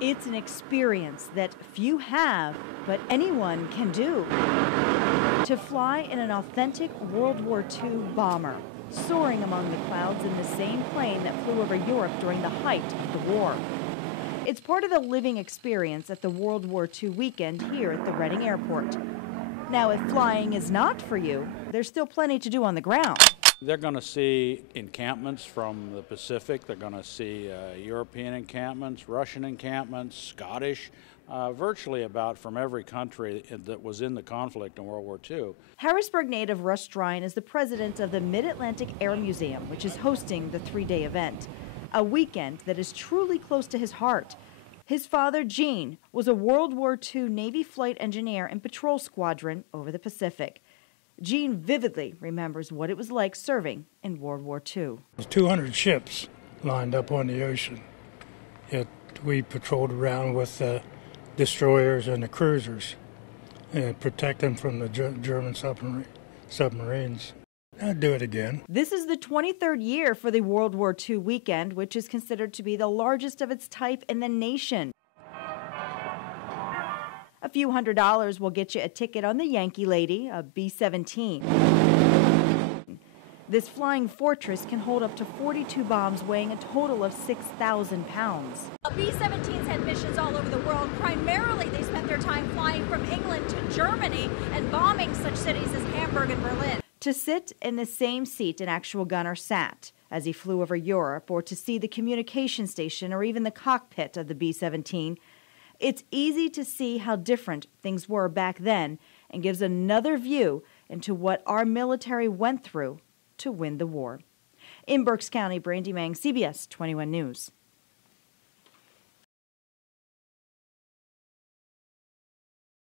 It's an experience that few have, but anyone can do. To fly in an authentic World War II bomber, soaring among the clouds in the same plane that flew over Europe during the height of the war. It's part of the living experience at the World War II weekend here at the Reading Airport. Now, if flying is not for you, there's still plenty to do on the ground. They're going to see encampments from the Pacific. They're going to see European encampments, Russian encampments, Scottish, virtually about from every country that was in the conflict in World War II. Harrisburg native Russ Strine is the president of the Mid-Atlantic Air Museum, which is hosting the three-day event, a weekend that is truly close to his heart. His father, Gene, was a World War II Navy flight engineer and patrol squadron over the Pacific. Gene vividly remembers what it was like serving in World War II. 200 ships lined up on the ocean. Yet we patrolled around with the destroyers and the cruisers and protect them from the German submarines. I'd do it again. This is the 23rd year for the World War II weekend, which is considered to be the largest of its type in the nation. A few $100s will get you a ticket on the Yankee Lady, a B-17. This flying fortress can hold up to 42 bombs weighing a total of 6,000 pounds. B-17s had missions all over the world. Primarily, they spent their time flying from England to Germany and bombing such cities as Hamburg and Berlin. To sit in the same seat an actual gunner sat as he flew over Europe, or to see the communication station or even the cockpit of the B-17, it's easy to see how different things were back then and gives another view into what our military went through to win the war. In Berks County, Brandy Mang, CBS 21 News.